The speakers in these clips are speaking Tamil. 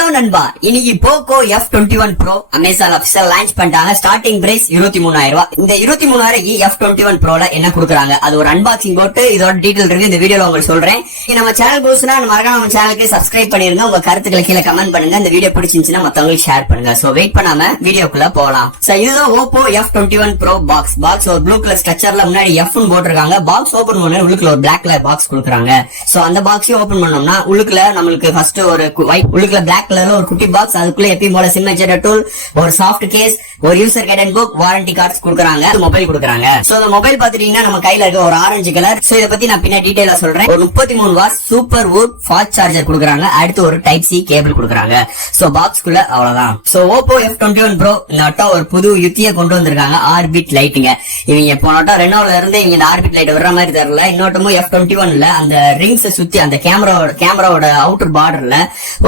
ஹலோ நண்பா, இன்னைக்கு Poco F21 Pro Amazon official launch பண்ணிட்டாங்க. ஸ்டார்டிங் பிரைஸ் 23,000 ரூபாய். இந்த 23,000க்கு F21 Proல என்ன கொடுக்குறாங்க, அது ஒரு அன்பாக்சிங் போட்டு இதோட டீடைல் இருக்கு இந்த வீடியோல உங்களுக்கு சொல்றேன். நம்ம சேனல் புதுசுனா மறக்காம நம்ம சேனலுக்கு சப்ஸ்கிரைப் பண்ணிருங்க. உங்க கருத்துக்களை கீழே கமெண்ட் பண்ணுங்க. இந்த வீடியோ பிடிச்சிருந்துச்சுன்னா மத்தவங்களுக்கு ஷேர் பண்ணுங்க. சோ வெயிட் பண்ணாம வீடியோக்குள்ள போலாம். சோ இதுதான் Oppo F21 Pro பாக்ஸ் ஒரு ப்ளூ கலர் ஸ்ட்ரக்சர்ல முன்னாடி F னு போட்டிருக்காங்க. பாக்ஸ் ஓபன் பண்ணா உள்ளுக்குள்ள ஒரு பிளாக் கலர் பாக்ஸ் கொடுக்குறாங்க. சோ அந்த பாக்ஸையும் ஓபன் பண்ணோம்னா உள்ளுக்குள்ள நம்மளுக்கு ஃபர்ஸ்ட் ஒரு ஒயிட் உள்ளுக்குள்ள பிளாக் கலர்ல ஒரு குட்டி பாக்ஸ், அதுக்குள்ள எப்பயும் போல சிக்னேச்சர் டூல், ஒரு சாஃப்ட் கேஸ், ஒரு user guidance book, warranty cards கொடுக்குறாங்க, மொபைல் கொடுக்குறாங்க. சோ இந்த மொபைல் பாத்துட்டீங்கன்னா நம்ம கையில இருக்க ஒரு ஆரஞ்சு கலர். சோ இத பத்தி நான் பின்னாடி டீடைலா சொல்றேன். ஒரு 33 what super would fast charger கொடுக்குறாங்க. அடுத்து ஒரு டைப் சி கேபிள் கொடுக்குறாங்க. சோ பாக்ஸ்க்குள்ள அவ்வளவுதான். சோ Oppo F21 Pro இந்த வட்டம் ஒரு புது யுத்தியை கொண்டு வந்திருக்காங்க. ஆர்பிட் லைட்டுங்க. இவங்க போன வட்டம் ரெனோல இருந்து இங்க இந்த ஆர்பிட் லைட் வர்ற மாதிரி தெரியல. இன்னொட்டமும் F21ல அந்த ரிங்ஸ் சுத்தி அந்த கேமராவோட அவுட்டர் பார்டர்ல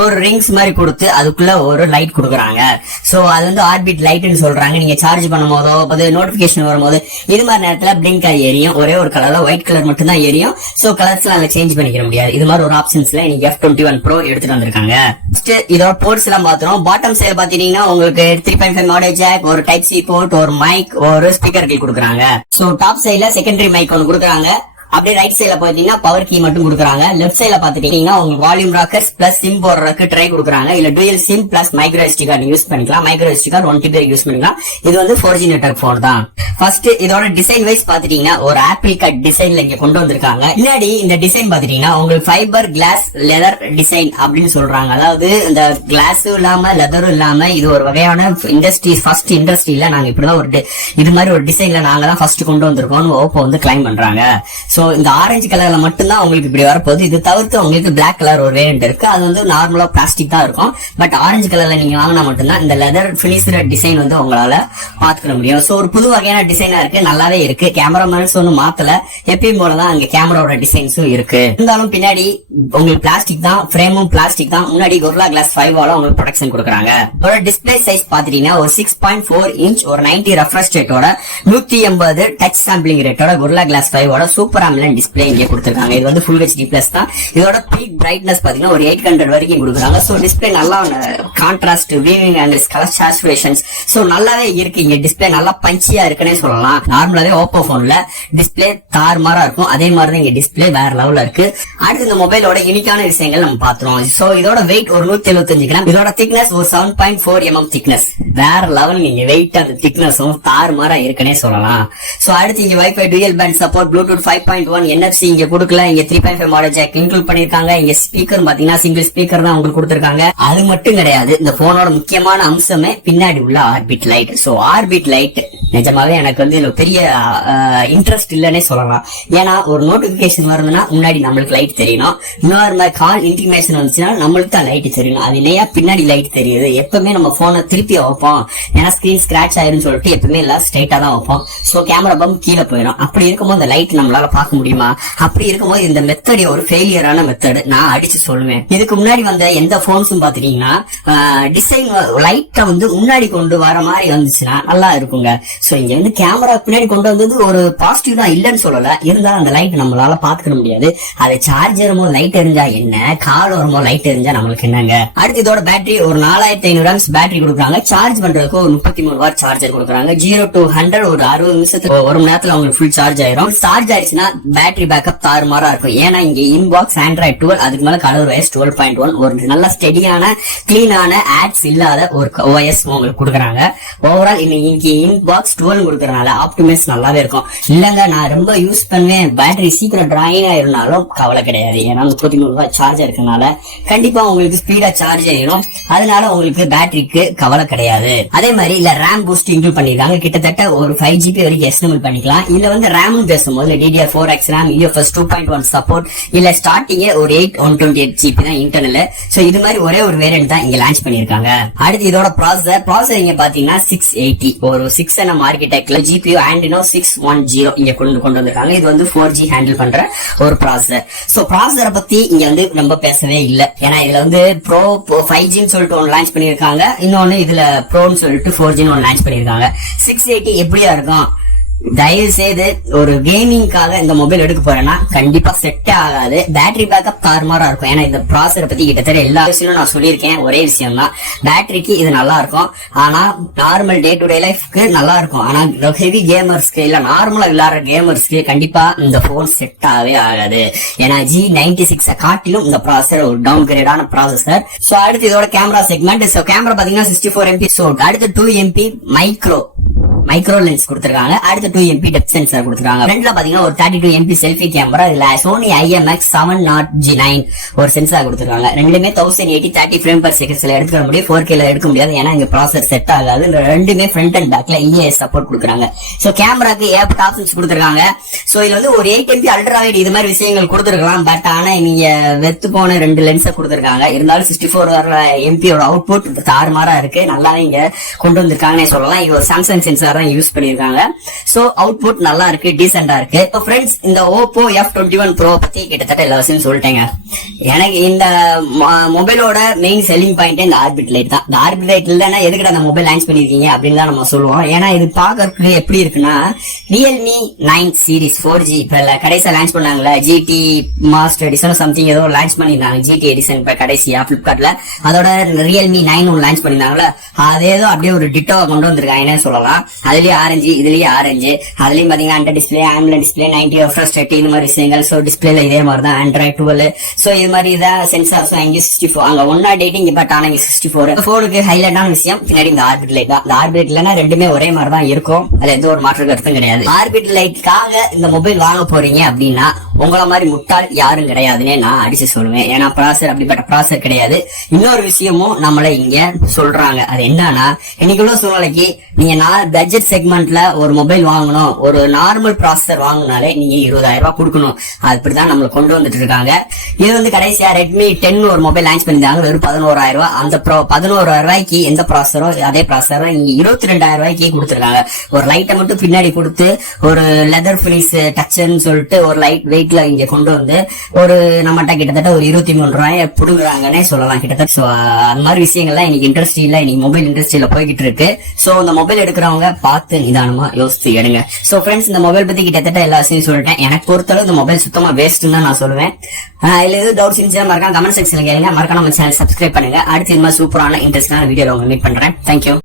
ஒரு ரிங்ஸ் மாதிரி கொடுத்து அதுக்குள்ள ஒரு லைட் கொடுக்குறாங்க. சோ அது வந்து ஆர்பிட் லைட்னு சொல்றாங்க. நீங்க சார்ஜ் பண்ணும் போதோ நோட்டிபிகேஷன் வரும்போது இது மாதிரி நேரத்துல பிளிங்க் ஆகி எரியும். ஒரே ஒரு கலர்ல ஒயிட் கலர் மட்டும் தான் எரியும். சோ கலர்ஸ் எல்லாம் சேஞ்ச் பண்ணிக்க முடியாது. இது மாதிரி ஒரு ஆப்ஷன்ஸ்ல இன்னைக்கு F21 Pro எடுத்துட்டு வந்திருக்காங்க. இதோட போர்ட்ஸ் எல்லாம் பாத்துறோம். பாட்டம் சைடு பாத்தீங்கன்னா உங்களுக்கு 3.5 ஆடியோ ஜாக், ஒரு டைப் சி போர்ட், ஒரு மைக், ஒரு ஸ்பீக்கர்கள் கொடுக்குறாங்க. சோ டாப் சைடுல செகண்டரி மைக் ஒன்னு கொடுக்குறாங்க. அப்படியே ரைட் சைடுல பாத்தீங்கன்னா பவர் கீ மட்டும் கொடுக்குறாங்க. லெஃப்ட் சைடுல பாத்துட்டீங்கன்னா உங்களுக்கு வால்யூம் ராக்கர்ஸ் பிளஸ் சிம் போடுறதுக்கு ட்ரை கொடுக்குறாங்க. இல்ல dual SIM plus micro SD card use பண்ணிக்கலாம். Micro SD card 1 TB use பண்ணிக்கலாம். இது வந்து 4G நெட்வொர்க் போன் தான். ஃபர்ஸ்ட் இதோட டிசைன் வைஸ் பாத்துட்டீங்கன்னா ஒரு ஆப்பிள் கட் டிசைன்ல இங்க கொண்டு வந்திருக்காங்க. முன்னாடி இந்த டிசைன் பாத்துட்டீங்கன்னா உங்களுக்கு ஃபைபர் கிளாஸ் லெதர் டிசைன் அப்படின்னு சொல்றாங்க. அதாவது இந்த கிளாஸும் இல்லாம லெதரும் இல்லாம இது ஒரு வகையான இண்டஸ்ட்ரி, ஃபர்ஸ்ட் இண்டஸ்ட்ரியில நாங்க இப்படிதான் ஒரு இது மாதிரி ஒரு டிசைன்ல நாங்க தான் ஃபர்ஸ்ட் கொண்டு வந்திருக்கோம். Oppo வந்து கிளைம் பண்றாங்க. சோ இந்த ஆரஞ்சு கலர்ல மட்டும்தான் உங்களுக்கு இப்படி வரப்போகுது. இது தவிர்த்து உங்களுக்கு பிளாக் கலர் ஒரு வேரியன்ட் இருக்கு. அது வந்து நார்மலா பிளாஸ்டிக் தான் இருக்கும். பட் ஆரஞ்சு கலர்ல நீங்க வாங்கினா மட்டும்தான் இந்த லெதர் பினிஷ்டு டிசைன் வந்து உங்களால பாத்துக்க முடியும். சோ ஒரு புது வகையான டிசைனா இருக்கு, நல்லாவே இருக்கு. கேமராமேன்ஸ் ஒன்னும் மாத்தல, எப்பயும் போலதான் அங்க கேமராவோட டிசைன்ஸும் இருக்கு. இருந்தாலும் பின்னாடி உங்களுக்கு பிளாஸ்டிக் தான், ஃப்ரேமும் பிளாஸ்டிக் தான். முன்னாடி Gorilla Glass 5 உங்களுக்கு ப்ரொடெக்ஷன் கொடுக்குறாங்க. ஒரு டிஸ்பிளே சைஸ் பாத்தீங்கன்னா ஒரு 6.4 இன்ச், ஒரு 90 ரெஃப்ரெஷ் ரேட்டோட, 180 டச் சாம்பிளிங் ரேட்டோட Gorilla Glass 5 super AMOLED display இங்கே கொடுத்திருக்காங்க. இது வந்து Full HD Plus தான். இதோட பீக் பிரைட்னஸ் பாத்தீங்கன்னா ஒரு 800 வரைக்கும் கொடுக்குறாங்க. சோ டிஸ்பிளே நல்லா contrast, viewing and colour saturations so நல்லாவே இருக்கு. இங்க டிஸ்பிளே நல்லா பஞ்சியா இருக்குன்னே சொல்லலாம். நார்மலாவே Oppo போன்ல டிஸ்பிளே தாறுமாறா இருக்கும். அதே மாதிரி இங்க டிஸ்பிளே வேற லெவல்ல இருக்கு. அடுத்து இந்த மொபைலோட யூனிக்கான விஷயங்கள் நம்ம பாத்துறோம். சோ இதோட வெயிட் ஒரு 175 கிராம். இதோட திக்னஸ் ஒரு 7.4 mm திக்னஸ். வேற லெவல். நீங்க வெயிட் அந்த திக்னஸும் தாறுமாறா இருக்குன்னே சொல்லலாம். சோ அடுத்து இங்க wifi dual pant support, Bluetooth 5.1, NFC இங்க கொடுக்கல. இங்க 3.5 ஆடியோ ஜாக் இன்க்ளூட் பண்ணிருக்காங்க. இங்க ஸ்பீக்கர் பாத்தீங்கன்னா சிங்கிள் ஸ்பீக்கர் தான் உங்களுக்கு கொடுத்திருக்காங்க. அது மட்டும் கிடையாது, இந்த போனோட முக்கியமான அம்சமே பின்னாடி உள்ள orbit light. So orbit light நிஜமாவே எனக்கு வந்து பெரிய இன்ட்ரெஸ்ட் இல்லன்னே சொல்லலாம். ஏன்னா ஒரு நோட்டிபிகேஷன் வருதுன்னா முன்னாடி நம்மளுக்கு லைட் தெரியணும். இன்னொரு மாதிரி கால் இன்டிமேஷன் வந்துச்சுன்னா நம்மளுக்கு தான் லைட் தெரியணும். அது இல்லையா பின்னாடி லைட் தெரியுது. எப்பவுமே நம்ம போனை திருப்பி வைப்போம், ஏன்னா ஸ்கிரீன் ஸ்கிராச் ஆயிரும் சொல்லிட்டு எப்பவுமே எல்லாம் ஸ்ட்ரைட்டா தான் வைப்போம். சோ கேமரா பம்ப் கீழே போயிடும். அப்படி இருக்கும்போது அந்த லைட் நம்மளால பார்க்க முடியுமா? அப்படி இருக்கும்போது இந்த மெத்தட் ஒரு ஃபெயிலியரான மெத்தட் நான் அடிச்சு சொல்லுவேன். இதுக்கு முன்னாடி வந்த எந்த போன்ஸும் பாத்தீங்கன்னா டிசைன் லைட்டை வந்து முன்னாடி கொண்டு வர மாதிரி வந்துச்சுன்னா நல்லா இருக்குங்க. சோ இங்க வந்து கேமரா பின்னாடி கொண்டு வந்தது ஒரு பாசிட்டிவ் தான், இல்லன்னு சொல்லல. இருந்தாலும் அந்த லைட் நம்மளால பாத்துக்க முடியாது. அது சார்ஜ் வரும்போது லைட் எரிஞ்சா என்ன, கால் வரும்போது லைட் எரிஞ்சா நம்மளுக்கு என்னங்க. அடுத்து இதோட பேட்டரி ஒரு 4500 mAh பேட்டரி கொடுக்குறாங்க. சார்ஜ் பண்றதுக்கு ஒரு 33 வாட் சார்ஜர் கொடுக்குறாங்க. 0 to 100 ஒரு 60 நிமிஷத்துக்கு, ஒரு மணி நேரத்துல உங்களுக்கு ஃபுல் சார்ஜ் ஆயிரும். சார்ஜ் ஆயிடுச்சுன்னா பேட்டரி பேக்கப் தாறுமாறா இருக்கும். ஏன்னா இங்க இன்பாக்ஸ் Android 12, அதுக்கு மேல கலர் OS 12.1, ஒரு நல்ல ஸ்டெடியான கிளீனான ஆட்ஸ் இல்லாத ஒரு OS உங்களுக்கு கொடுக்குறாங்க. ஓவரால் இன்னைக்கு இன்பாக்ஸ் 12 கொடுக்கறனால ஆப்டிமைஸ் நல்லாவே இருக்கும். இல்லங்க நான் ரொம்ப யூஸ் பண்ணுவேன், பேட்டரி சீக்கிரம் டிராயிங் ஆயிருந்தாலும் கவலை கிடையாது. ஏன்னா 33 வாட் சார்ஜ் இருக்கனால கண்டிப்பா உங்களுக்கு ஸ்பீடா சார்ஜ் ஆயிரும். அதனால உங்களுக்கு பேட்டரிக்கு கவலை கிடையாது. அதே மாதிரி இல்ல ரேம் பூஸ்ட் இன்க்ளூட் பண்ணிருக்காங்க. கிட்டத்தட்ட ஒரு 5 GB வரைக்கும் எஸ்டிமேட் பண்ணிக்கலாம். இல்ல வந்து ரேம் பேசும்போது DDR4X RAM, UFS 2.1 சப்போர்ட், இல்ல ஸ்டார்டிங்கே ஒரு 128 GB தான் இன்டர்னல். சோ இது மாதிரி ஒரே ஒரு வேரியன்ட் தான் இங்க லான்ச் பண்ணிருக்காங்க. அடுத்து இதோட ப்ராசஸர் இங்க பாத்தீங்கன்னா 680 ஒரு 6nm ஆர்கிடெக்ட்ல GPU Adreno 610 இங்க கொண்டு வந்திருக்காங்க. இது வந்து 4G ஹேண்டில் பண்ற ஒரு ப்ராசஸர். சோ ப்ராசஸரை பத்தி இங்க வந்து நம்ம பேசவே இல்ல. ஏன்னா இதுல வந்து ப்ரோ 5G சொல்லிட்டு ஒன்னு லான்ச் பண்ணிருக்காங்க. இன்னொன்னு இதுல ப்ரோன்னு சொல்லிட்டு 4G ஒன்னு லான்ச் பண்ணிருக்காங்க. 680 எப்படியா இருக்கும்? தயவு செய்து ஒரு கேமிங்காக இந்த மொபைல் எடுக்க போறேன்னா கண்டிப்பா செட் ஆகாது. பேட்டரி பேக்கப் தாறுமாறா இருக்கும். ஏன்னா இந்த ப்ராசரை பத்தி கிட்டத்தட்ட எல்லா விஷயமும் நான் சொல்லியிருக்கேன். ஒரே விஷயம் தான், பேட்டரிக்கு இது நல்லா இருக்கும். ஆனா நார்மல் டே டு டே லைஃப்க்கு நல்லா இருக்கும். ஆனா ஹெவி கேமர்ஸ்க்கு இல்ல நார்மலா விளையாடுற கேமர்ஸ்க்கு கண்டிப்பா இந்த போன் செட் ஆகவே ஆகாது. ஏன்னா G96 காட்டிலும் இந்த ப்ராசர் ஒரு டவுன் கிரேடான ப்ராசஸர். சோ அடுத்து இதோட கேமரா செக்மெண்ட். சோ கேமரா பாத்தீங்கன்னா 64 MP. சோ அடுத்து 2 MP மைக்ரோ லென்ஸ் கொடுத்திருக்காங்க. அடுத்து 2 MP டெப்த் சென்சார் கொடுத்திருக்காங்க. ஃப்ரண்ட்ல பாத்தீங்கன்னா ஒரு 32 MP செல்ஃபி கேமரா. இதுல Sony IMX700G9 ஒரு சென்சார் கொடுத்திருக்காங்க. ரெண்டுமே 1080 30 ஃப்ரேம் பர் செகண்ட்ஸ்ல எடுக்க முடியும். 4K ல எடுக்க முடியாது. ஏன்னா இங்க ப்ராசஸர் செட் ஆகாது. ரெண்டுமே ஃப்ரண்ட் அண்ட் பேக்ல EAS சப்போர்ட் கொடுக்குறாங்க. சோ கேமராக்கு ஏப் ஆப்ஷன்ஸ் கொடுத்திருக்காங்க. சோ இதுல வந்து ஒரு 8 MP அல்ட்ரா வைட் இது மாதிரி விஷயங்கள் கொடுத்திருக்கலாம். பட் ஆனா நீங்க வெத்து போன 2 லென்ஸை கொடுத்திருக்காங்க. இருந்தாலும் 64 MP யோட அவுட்புட் தாறுமாறா இருக்கு. நல்லாவே இங்க கொண்டு வந்திருக்காங்கன்னு சொல்லலாம். இது ஒரு சாம்சங் சென்சார் யூஸ் பண்ணிருக்காங்க. சோ அவுட்புட் நல்லா இருக்கு, டீசென்டா இருக்கு. ஃப்ரெண்ட்ஸ், இந்த Oppo F21 Pro பத்தி கிட்டத்தட்ட எல்லா விஷயம் சொல்லிட்டேங்க. எனக்கு இந்த மொபைலோட மெயின் செல்லிங் பாயிண்ட் இந்த ஆர்பிட் லைட் தான். இந்த ஆர்பிட் லைட் இல்லைன்னா எதுக்கு அந்த மொபைல் லான்ச் பண்ணிருக்கீங்க அப்படின்னு தான் நம்ம சொல்லுவோம். ஏன்னா இது பாக்குறதுக்கு எப்படி இருக்குன்னா Realme 9 சீரிஸ் 4G இப்ப கடைசியா லான்ச் பண்ணாங்கல்ல, GT மாஸ்டர் எடிஷன் சம்திங் ஏதோ லான்ச் பண்ணிருந்தாங்க. GT எடிஷன் இப்ப கடைசியா பிளிப்கார்ட்ல அதோட Realme 9 ஒன்று லான்ச் பண்ணிருந்தாங்கல்ல, அதே ஏதோ அப்படியே ஒரு டிட்டோவை கொண்டு வந்திருக்காங்கன்னு சொல்லலாம். அதுலயே ஆரஞ்சு, இதுலயே ஆரஞ்சு, அதுலயும் பாத்தீங்கன்னா under display, ambulant display, 90 refresh rate இந்த மாதிரி விஷயங்கள். சோ டிஸ்பிளேல இதே மாதிரி தான் Android 12. சோ இது மாதிரி தான் சென்சார்ஸ் அங்கே 64, அங்க 108 பட் ஆனா 64. போனுக்கு ஹைலைட்டான விஷயம் பின்னாடி இந்த ஆர்பிட் லைட் தான். இந்த ஆர்பிட் இல்லைன்னா ரெண்டுமே ஒரே மாதிரி தான் இருக்கும். அதுல எந்த ஒரு மாற்று கருத்தும் கிடையாது. ஆர்பிட் லைட்காக இந்த மொபைல் வாங்க போறீங்க அப்படின்னா உங்களை மாதிரி முட்டாள் யாரும் கிடையாதுன்னு நான் அடிச்சு சொல்லுவேன். ஏன்னா ப்ராசர் அப்படிப்பட்ட ப்ராசர் கிடையாது. இன்னொரு விஷயமும் நம்மள இங்க சொல்றாங்க. அது என்னன்னா, இன்னைக்குள்ள சூழ்நிலைக்கு நீங்க பட்ஜெட் செக்மெண்ட்ல ஒரு மொபைல் வாங்கணும், ஒரு நார்மல் ப்ராசஸர் வாங்கினாலே நீங்க 20,000 ரூபாய் கொடுக்கணும். அப்படிதான் நம்மள கொண்டு வந்துட்டு இருக்காங்க. இது வந்து கடைசியா Redmi 10 ஒரு மொபைல் லான்ச் பண்ணிருந்தாங்க, வெறும் 11,000 ரூபாய். அந்த 11,000 ரூபாய்க்கு எந்த ப்ராசஸரோ அதே ப்ராசஸர் இங்க 22,000 ரூபாய்க்கு கொடுத்துருக்காங்க. ஒரு லைட்டை மட்டும் பின்னாடி கொடுத்து ஒரு லெதர் பினிஷ் டச்னு சொல்லிட்டு ஒரு லைட் வெயிட்ல இங்க கொண்டு வந்து ஒரு நம்மகிட்ட கிட்டத்தட்ட ஒரு 23 ரூபாய் புடுங்குறாங்கன்னே சொல்லலாம் கிட்டத்தட்ட. சோ அந்த மாதிரி விஷயங்கள்லாம் இன்னைக்கு இண்டஸ்ட்ரியில, இன்னைக்கு மொபைல் இண்டஸ்ட்ரியில போய்கிட்டு இருக்கு. சோ இந்த மொபைல் எடுக்கிறவங்க பார்த்து நிதானமா யோசிச்சு எடுங்க. சோ ஃப்ரெண்ட்ஸ், இந்த மொபைல் பத்தி கிட்டத்தட்ட எல்லா விஷயம் சொல்லிட்டேன். எனக்கு பொறுத்தளவு இந்த மொபைல் சுத்தமா வேஸ்ட்னு தான் நான் சொல்லுவேன். இதுல எதுவும் டவுட்ஸ் இருந்துச்சா மறக்காம கமெண்ட் செக்ஷன்ல கேளுங்க. மறக்காம நம்ம சேனல் சப்ஸ்கிரைப் பண்ணுங்க. அடுத்து இந்த மாதிரி சூப்பரான இன்ட்ரெஸ்டான வீடியோல உங்க மீட் பண்றேன். தேங்க்யூ.